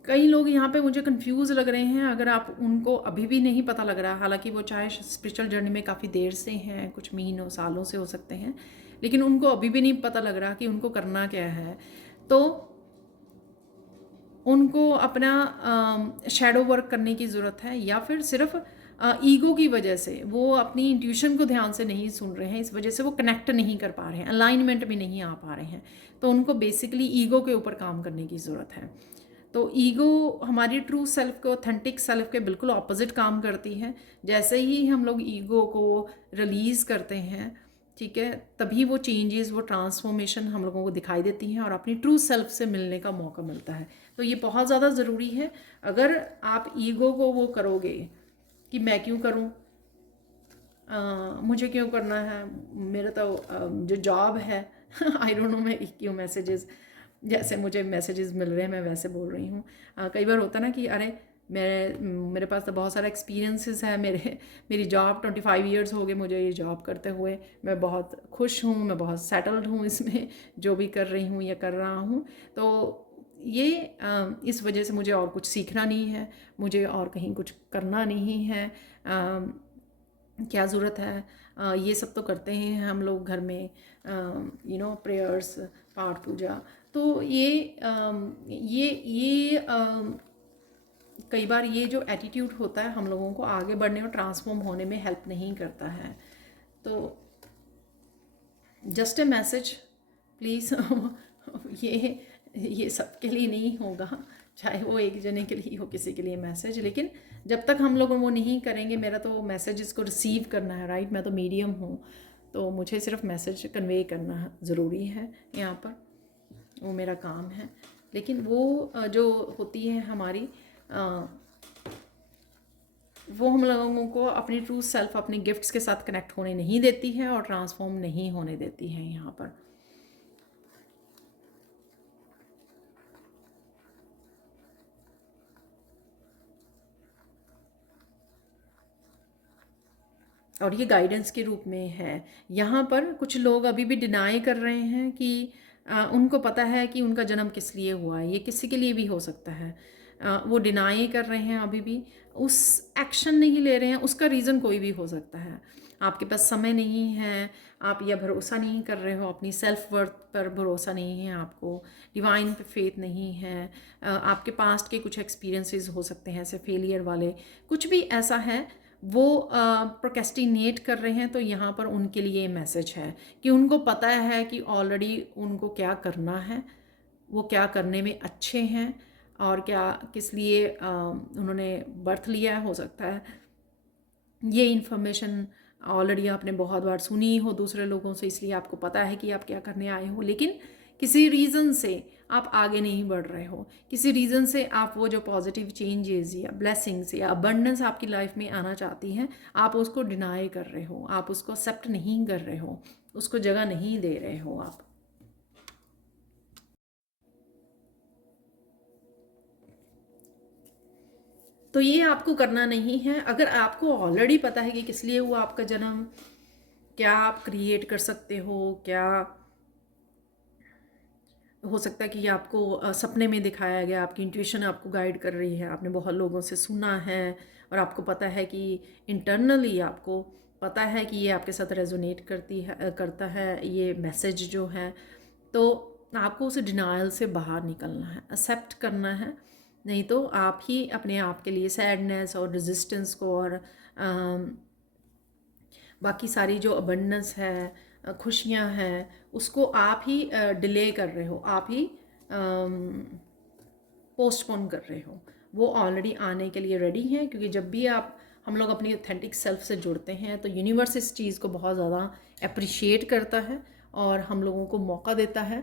कई लोग यहाँ पे मुझे कंफ्यूज लग रहे हैं, अगर आप उनको अभी भी नहीं पता लग रहा, हालांकि वो चाहे स्पिरिचुअल जर्नी में काफ़ी देर से हैं, कुछ महीनों सालों से हो सकते हैं, लेकिन उनको अभी भी नहीं पता लग रहा कि उनको करना क्या है, तो उनको अपना शैडो वर्क करने की ज़रूरत है, या फिर सिर्फ ईगो की वजह से वो अपनी इंट्यूशन को ध्यान से नहीं सुन रहे हैं, इस वजह से वो कनेक्ट नहीं कर पा रहे हैं, अलाइनमेंट में नहीं आ पा रहे हैं। तो उनको बेसिकली ईगो के ऊपर काम करने की ज़रूरत है। तो ईगो हमारी ट्रू सेल्फ के, ऑथेंटिक सेल्फ के बिल्कुल ऑपोजिट काम करती है। जैसे ही हम लोग ईगो को रिलीज़ करते हैं, ठीक है, तभी वो चेंजेस, वो ट्रांसफॉर्मेशन हम लोगों को दिखाई देती हैं और अपनी ट्रू सेल्फ से मिलने का मौका मिलता है। तो ये बहुत ज़्यादा ज़रूरी है। अगर आप ईगो को वो करोगे कि मैं क्यों करूं, मुझे क्यों करना है, मेरा तो जो जॉब है आई डोंट नो मैं क्यों मैसेजेस, जैसे मुझे मैसेजेस मिल रहे हैं मैं वैसे बोल रही हूँ। कई बार होता ना कि अरे मेरे पास तो बहुत सारा एक्सपीरियंसेस है, मेरी जॉब 25 इयर्स हो गए मुझे ये जॉब करते हुए, मैं बहुत खुश हूँ, मैं बहुत सेटल्ड हूँ इसमें जो भी कर रही हूँ या कर रहा हूँ। तो ये इस वजह से मुझे और कुछ सीखना नहीं है, मुझे और कहीं कुछ करना नहीं है, क्या ज़रूरत है। ये सब तो करते हैं हम लोग घर में, प्रेयर्स, पाठ पूजा। तो ये कई बार ये जो एटीट्यूड होता है हम लोगों को आगे बढ़ने और ट्रांसफॉर्म होने में हेल्प नहीं करता है। तो जस्ट ए मैसेज प्लीज़ ये सबके लिए नहीं होगा, चाहे वो एक जने के लिए हो, किसी के लिए मैसेज, लेकिन जब तक हम लोग वो नहीं करेंगे, मेरा तो मैसेजेस को रिसीव करना है, राइट, मैं तो मीडियम हूँ, तो मुझे सिर्फ मैसेज कन्वे करना ज़रूरी है यहाँ पर, वो मेरा काम है। लेकिन वो जो होती है हमारी, वो हम लोगों को अपनी ट्रू सेल्फ, अपने गिफ्ट्स के साथ कनेक्ट होने नहीं देती है और ट्रांसफॉर्म नहीं होने देती है यहाँ पर। और ये गाइडेंस के रूप में है। यहाँ पर कुछ लोग अभी भी डिनाई कर रहे हैं कि उनको पता है कि उनका जन्म किस लिए हुआ है, ये किसी के लिए भी हो सकता है। वो डिनाई कर रहे हैं, अभी भी उस एक्शन नहीं ले रहे हैं। उसका रीज़न कोई भी हो सकता है, आपके पास समय नहीं है, आप यह भरोसा नहीं कर रहे हो, अपनी सेल्फ वर्थ पर भरोसा नहीं है आपको, डिवाइन पे फेथ नहीं है, आपके पास्ट के कुछ एक्सपीरियंसेस हो सकते हैं ऐसे फेलियर वाले, कुछ भी ऐसा है, वो प्रोक्रेस्टिनेट कर रहे हैं। तो यहाँ पर उनके लिए मैसेज है कि उनको पता है कि ऑलरेडी उनको क्या करना है, वो क्या करने में अच्छे हैं, और क्या किस लिए उन्होंने बर्थ लिया है। हो सकता है ये इन्फॉर्मेशन ऑलरेडी आपने बहुत बार सुनी हो दूसरे लोगों से, इसलिए आपको पता है कि आप क्या करने आए हो, लेकिन किसी रीज़न से आप आगे नहीं बढ़ रहे हो, किसी रीज़न से आप वो जो पॉजिटिव चेंजेस या ब्लेसिंग्स या अबंडेंस आपकी लाइफ में आना चाहती हैं, आप उसको डिनाई कर रहे हो, आप उसको एक्सेप्ट नहीं कर रहे हो, उसको जगह नहीं दे रहे हो आप। तो ये आपको करना नहीं है। अगर आपको ऑलरेडी पता है कि किस लिए हुआ आपका जन्म, क्या आप क्रिएट कर सकते हो, क्या हो सकता है कि आपको सपने में दिखाया गया, आपकी इंट्यूशन आपको गाइड कर रही है, आपने बहुत लोगों से सुना है और आपको पता है कि इंटरनली आपको पता है कि ये आपके साथ रेजोनेट करता है ये मैसेज जो है। तो आपको उस डिनायल से बाहर निकलना है, एक्सेप्ट करना है, नहीं तो आप ही अपने आप के लिए सैडनेस और रेजिस्टेंस को और बाकी सारी जो अबंडेंस है, खुशियाँ हैं, उसको आप ही डिले कर रहे हो, आप ही पोस्टपोन कर रहे हो। वो ऑलरेडी आने के लिए रेडी हैं, क्योंकि जब भी हम लोग अपनी ऑथेंटिक सेल्फ से जुड़ते हैं तो यूनिवर्स इस चीज़ को बहुत ज़्यादा अप्रिशिएट करता है और हम लोगों को मौका देता है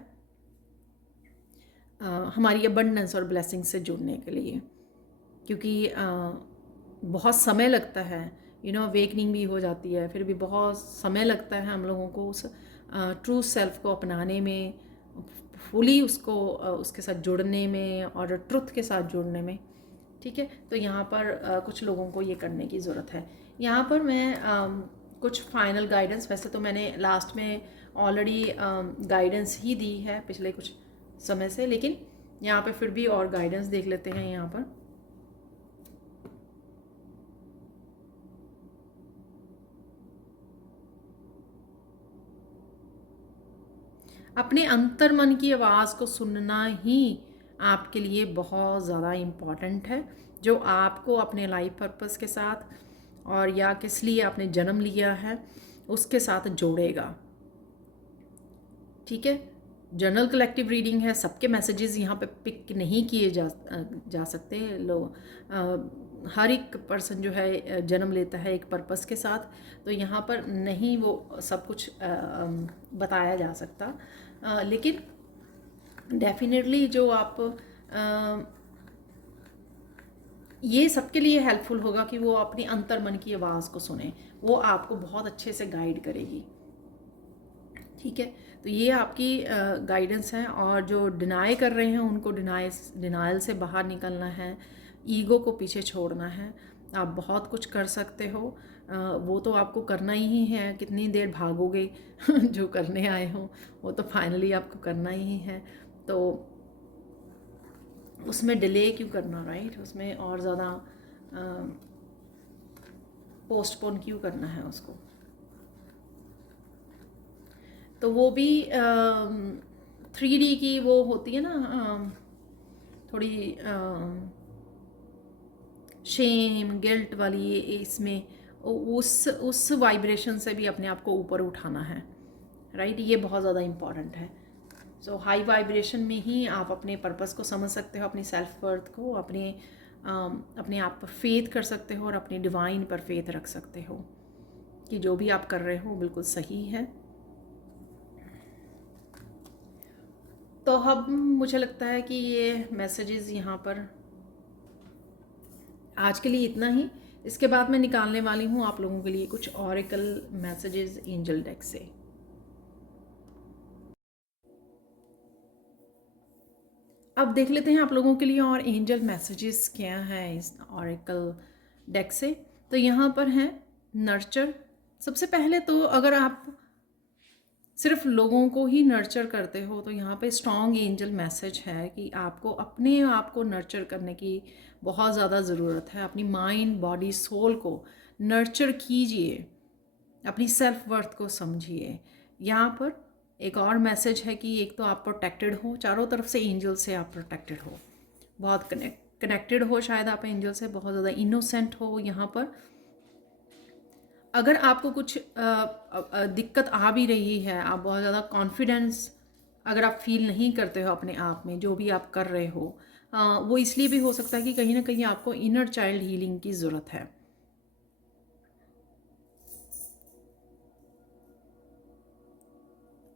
हमारी अबंडेंस और ब्लेसिंग से जुड़ने के लिए। क्योंकि बहुत समय लगता है, अवेकनिंग भी हो जाती है, फिर भी बहुत समय लगता है हम लोगों को उस ट्रू सेल्फ को अपनाने में, फुली उसके साथ जुड़ने में और ट्रुथ के साथ जुड़ने में। ठीक है, तो यहाँ पर कुछ लोगों को ये करने की ज़रूरत है। यहाँ पर मैं कुछ फाइनल गाइडेंस, वैसे तो मैंने लास्ट में ऑलरेडी गाइडेंस ही दी है पिछले कुछ समय से, लेकिन यहाँ पे फिर भी और गाइडेंस देख लेते हैं। यहाँ पर अपने अंतर मन की आवाज़ को सुनना ही आपके लिए बहुत ज़्यादा इम्पॉर्टेंट है, जो आपको अपने लाइफ पर्पस के साथ और या किस लिए आपने जन्म लिया है उसके साथ जोड़ेगा। ठीक है, जनरल कलेक्टिव रीडिंग है, सबके मैसेजेस यहाँ पे पिक नहीं किए जा सकते हर एक पर्सन जो है जन्म लेता है एक पर्पस के साथ, तो यहाँ पर नहीं वो सब कुछ बताया जा सकता। लेकिन डेफिनेटली जो आप ये सबके लिए हेल्पफुल होगा कि वो अपनी अंतर मन की आवाज़ को सुने, वो आपको बहुत अच्छे से गाइड करेगी। ठीक है, तो ये आपकी गाइडेंस है। और जो डिनाई कर रहे हैं उनको डिनायल से बाहर निकलना है, ईगो को पीछे छोड़ना है। आप बहुत कुछ कर सकते हो, वो तो आपको करना ही है, कितनी देर भागोगे जो करने आए हो वो तो फाइनली आपको करना ही है। तो उसमें डिले क्यों करना, राइट? उसमें और ज़्यादा पोस्टपोन क्यों करना है उसको? तो वो भी 3D की वो होती है ना, थोड़ी शेम गिल्ट वाली, इसमें उस वाइब्रेशन से भी अपने आप को ऊपर उठाना है, राइट? ये बहुत ज़्यादा इम्पॉर्टेंट है। सो हाई वाइब्रेशन में ही आप अपने पर्पस को समझ सकते हो, अपनी सेल्फ वर्थ को, अपने आप पर फेथ कर सकते हो और अपनी डिवाइन पर फेथ रख सकते हो कि जो भी आप कर रहे हो बिल्कुल सही है। तो अब मुझे लगता है कि ये मैसेजेस यहाँ पर आज के लिए इतना ही। इसके बाद मैं निकालने वाली हूँ आप लोगों के लिए कुछ ऑरेकल मैसेजेस एंजल डेक से। अब देख लेते हैं आप लोगों के लिए और एंजल मैसेजेस क्या हैं इस ऑरेकल डेक से। तो यहाँ पर हैं नर्चर। सबसे पहले तो अगर आप सिर्फ लोगों को ही नर्चर करते हो तो यहाँ पे स्ट्रॉन्ग एंजल मैसेज है कि आपको अपने आप को नर्चर करने की बहुत ज़्यादा ज़रूरत है। अपनी माइंड, बॉडी, सोल को नर्चर कीजिए, अपनी सेल्फ वर्थ को समझिए। यहाँ पर एक और मैसेज है कि एक तो आप प्रोटेक्टेड हो, चारों तरफ से एंजल से आप प्रोटेक्टेड हो, बहुत कनेक्टेड हो शायद आप एंजल से, बहुत ज़्यादा इनोसेंट हो। यहाँ पर अगर आपको कुछ दिक्कत आ भी रही है, आप बहुत ज़्यादा कॉन्फिडेंस अगर आप फील नहीं करते हो अपने आप में, जो भी आप कर रहे हो, वो इसलिए भी हो सकता है कि कहीं ना कहीं आपको इनर चाइल्ड हीलिंग की ज़रूरत है।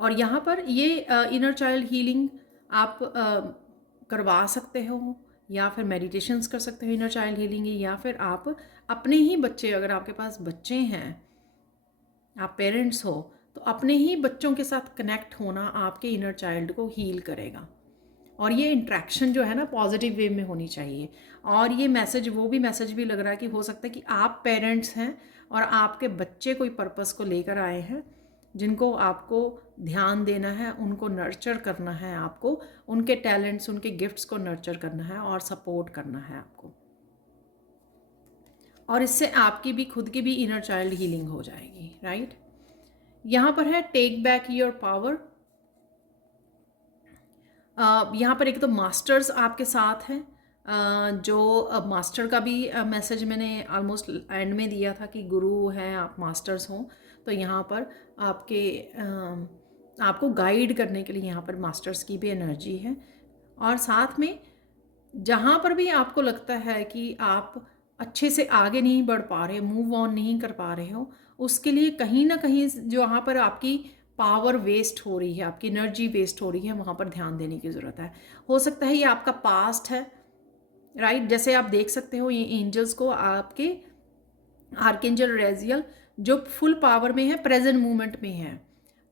और यहाँ पर ये इनर चाइल्ड हीलिंग आप करवा सकते हो, या फिर मेडिटेशंस कर सकते हो इनर चाइल्ड हीलिंग, या फिर आप अपने ही बच्चे, अगर आपके पास बच्चे हैं, आप पेरेंट्स हो, तो अपने ही बच्चों के साथ कनेक्ट होना आपके इनर चाइल्ड को हील करेगा। और ये इंट्रैक्शन जो है ना पॉजिटिव वे में होनी चाहिए। और ये मैसेज, वो भी मैसेज भी लग रहा है कि हो सकता है कि आप पेरेंट्स हैं और आपके बच्चे कोई पर्पस को लेकर आए हैं, जिनको आपको ध्यान देना है, उनको नर्चर करना है, आपको उनके टैलेंट्स, उनके गिफ्ट्स को नर्चर करना है और सपोर्ट करना है आपको। और इससे आपकी भी, खुद की भी इनर चाइल्ड हीलिंग हो जाएगी, राइट। यहाँ पर है टेक बैक योर पावर। यहाँ पर एक तो मास्टर्स आपके साथ हैं, जो मास्टर का भी मैसेज मैंने ऑलमोस्ट एंड में दिया था कि गुरु हैं आप, मास्टर्स हों, तो यहाँ पर आपके आपको गाइड करने के लिए यहाँ पर मास्टर्स की भी एनर्जी है। और साथ में जहाँ पर भी आपको लगता है कि आप अच्छे से आगे नहीं बढ़ पा रहे, मूव ऑन नहीं कर पा रहे हो, उसके लिए कहीं ना कहीं जो वहाँ पर आपकी पावर वेस्ट हो रही है, आपकी एनर्जी वेस्ट हो रही है, वहाँ पर ध्यान देने की ज़रूरत है। हो सकता है ये आपका पास्ट है, राइट। जैसे आप देख सकते हो ये एंजल्स को, आपके आर्कएंजल रेजियल जो फुल पावर में है, प्रेजेंट मोमेंट में है।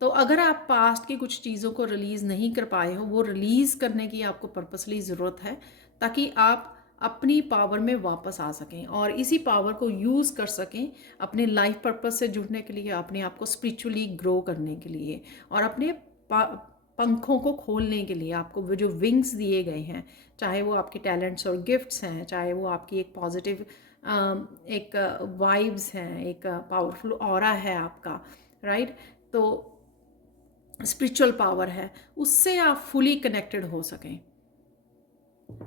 तो अगर आप पास्ट की कुछ चीज़ों को रिलीज़ नहीं कर पाए हो, वो रिलीज़ करने की आपको पर्पसली ज़रूरत है, ताकि आप अपनी पावर में वापस आ सकें और इसी पावर को यूज़ कर सकें अपने लाइफ पर्पस से जुड़ने के लिए, अपने आप को स्पिरिचुअली ग्रो करने के लिए, और अपने पंखों को खोलने के लिए। आपको वो जो विंग्स दिए गए हैं, चाहे वो आपके टैलेंट्स और गिफ्ट्स हैं, चाहे वो आपकी एक पॉजिटिव एक वाइब्स हैं, एक पावरफुल ऑरा है आपका, राइट। तो स्पिरिचुअल पावर है, उससे आप फुली कनेक्टेड हो सकें।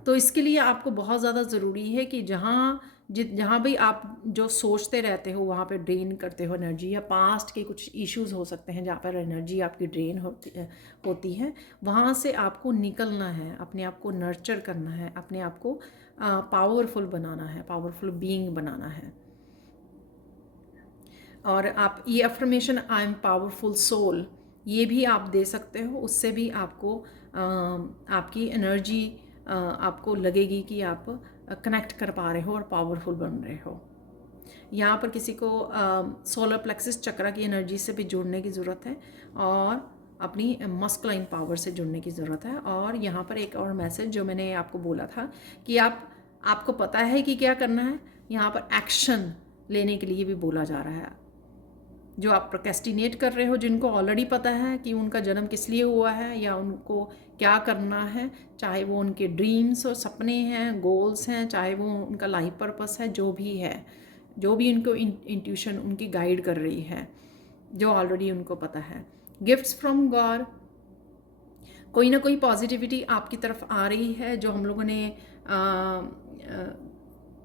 तो इसके लिए आपको बहुत ज़्यादा ज़रूरी है कि जहाँ भी आप जो सोचते रहते हो वहाँ पे ड्रेन करते हो एनर्जी, या पास्ट के कुछ इश्यूज हो सकते हैं जहाँ पर एनर्जी आपकी ड्रेन होती है, वहाँ से आपको निकलना है, अपने आप को नर्चर करना है, अपने आप को पावरफुल बनाना है, पावरफुल बीइंग बनाना है। और आप ये affirmation, I am powerful soul, ये भी आप दे सकते हो। उससे भी आपको आपकी एनर्जी आपको लगेगी कि आप कनेक्ट कर पा रहे हो और पावरफुल बन रहे हो। यहाँ पर किसी को सोलर प्लेक्सिस चक्रा की एनर्जी से भी जुड़ने की ज़रूरत है और अपनी मस्कुलाइन पावर से जुड़ने की ज़रूरत है। और यहाँ पर एक और मैसेज जो मैंने आपको बोला था कि आपको पता है कि क्या करना है, यहाँ पर एक्शन लेने के लिए भी बोला जा रहा है। जो आप प्रोक्रेस्टिनेट कर रहे हो, जिनको ऑलरेडी पता है कि उनका जन्म किस लिए हुआ है या उनको क्या करना है, चाहे वो उनके ड्रीम्स और सपने हैं, गोल्स हैं, चाहे वो उनका लाइफ पर्पस है, जो भी है, जो भी उनको इंट्यूशन उनकी गाइड कर रही है, जो ऑलरेडी उनको पता है। गिफ्ट्स फ्रॉम गॉड, कोई ना कोई पॉजिटिविटी आपकी तरफ आ रही है। जो हम लोगों ने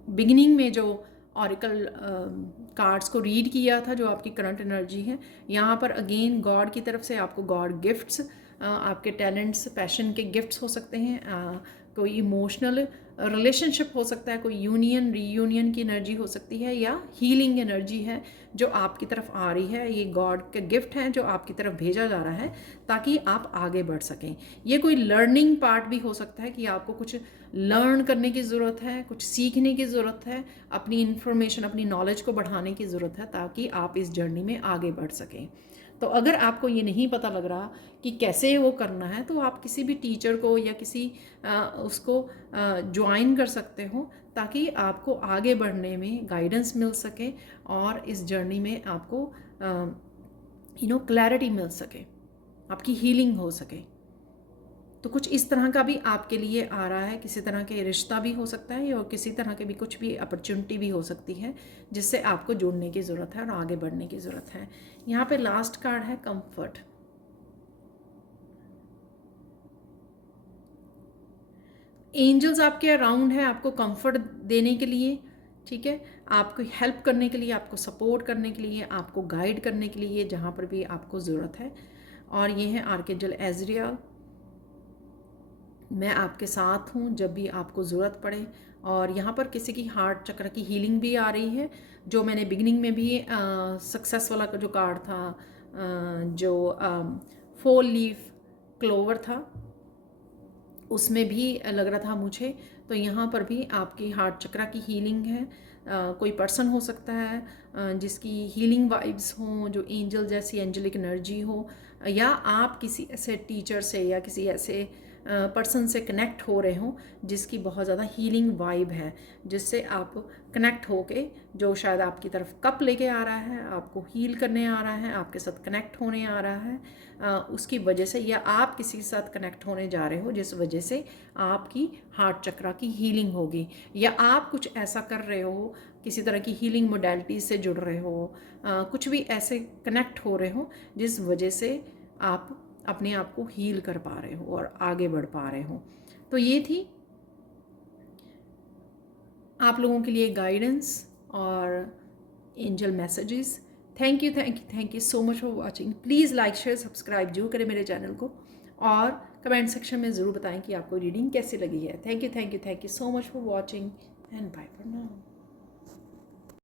बिगिनिंग में जो ऑरिकल कार्ड्स को रीड किया था, जो आपकी करंट एनर्जी है, यहाँ पर अगेन गॉड की तरफ से आपको गॉड गिफ्ट्स, आपके टैलेंट्स, पैशन के गिफ्ट्स हो सकते हैं, कोई इमोशनल रिलेशनशिप हो सकता है, कोई यूनियन रीयूनियन की एनर्जी हो सकती है, या हीलिंग एनर्जी है जो आपकी तरफ आ रही है। ये गॉड के गिफ्ट हैं जो आपकी तरफ भेजा जा रहा है ताकि आप आगे बढ़ सकें। ये कोई लर्निंग पार्ट भी हो सकता है कि आपको कुछ लर्न करने की ज़रूरत है, कुछ सीखने की ज़रूरत है, अपनी इन्फॉर्मेशन, अपनी नॉलेज को बढ़ाने की ज़रूरत है ताकि आप इस जर्नी में आगे बढ़ सकें। तो अगर आपको ये नहीं पता लग रहा कि कैसे वो करना है, तो आप किसी भी टीचर को या किसी उसको ज्वाइन कर सकते हो ताकि आपको आगे बढ़ने में गाइडेंस मिल सके और इस जर्नी में आपको क्लैरिटी मिल सके, आपकी हीलिंग हो सके। तो कुछ इस तरह का भी आपके लिए आ रहा है, किसी तरह के रिश्ता भी हो सकता है और किसी तरह के भी कुछ भी अपॉर्चुनिटी भी हो सकती है जिससे आपको जुड़ने की ज़रूरत है और आगे बढ़ने की ज़रूरत है। यहाँ पे लास्ट कार्ड है कंफर्ट। एंजल्स आपके अराउंड है आपको कंफर्ट देने के लिए, ठीक है, आपको हेल्प करने के लिए, आपको सपोर्ट करने के लिए, आपको गाइड करने के लिए जहाँ पर भी आपको ज़रूरत है। और ये है आर्कएंजल एजरियल, मैं आपके साथ हूँ जब भी आपको ज़रूरत पड़े। और यहाँ पर किसी की हार्ट चक्र की हीलिंग भी आ रही है, जो मैंने बिगिनिंग में भी सक्सेस वाला जो कार्ड था, जो 4 लीफ क्लोवर था, उसमें भी लग रहा था मुझे। तो यहाँ पर भी आपकी हार्ट चक्रा की हीलिंग है। कोई पर्सन हो सकता है जिसकी हीलिंग वाइब्स हों, जो एंजल जैसी एंजलिक एनर्जी हो, या आप किसी ऐसे टीचर से या किसी ऐसे पर्सन से कनेक्ट हो रहे हों जिसकी बहुत ज़्यादा हीलिंग वाइब है, जिससे आप कनेक्ट होके, जो शायद आपकी तरफ कप लेके आ रहा है, आपको हील करने आ रहा है, आपके साथ कनेक्ट होने आ रहा है, उसकी वजह से, या आप किसी के साथ कनेक्ट होने जा रहे हो जिस वजह से आपकी हार्ट चक्रा की हीलिंग होगी, या आप कुछ ऐसा कर रहे हो, किसी तरह की हीलिंग मोडेलिटीज से जुड़ रहे हो, कुछ भी ऐसे कनेक्ट हो रहे हो जिस वजह से आप अपने आप को हील कर पा रहे हो और आगे बढ़ पा रहे हो। तो ये थी आप लोगों के लिए गाइडेंस और angel messages. Thank you so much for watching. Please like share subscribe जरूर करें मेरे चैनल को, और कमेंट सेक्शन में ज़रूर बताएं कि आपको रीडिंग कैसी लगी है। Thank you so much for watching and bye for now.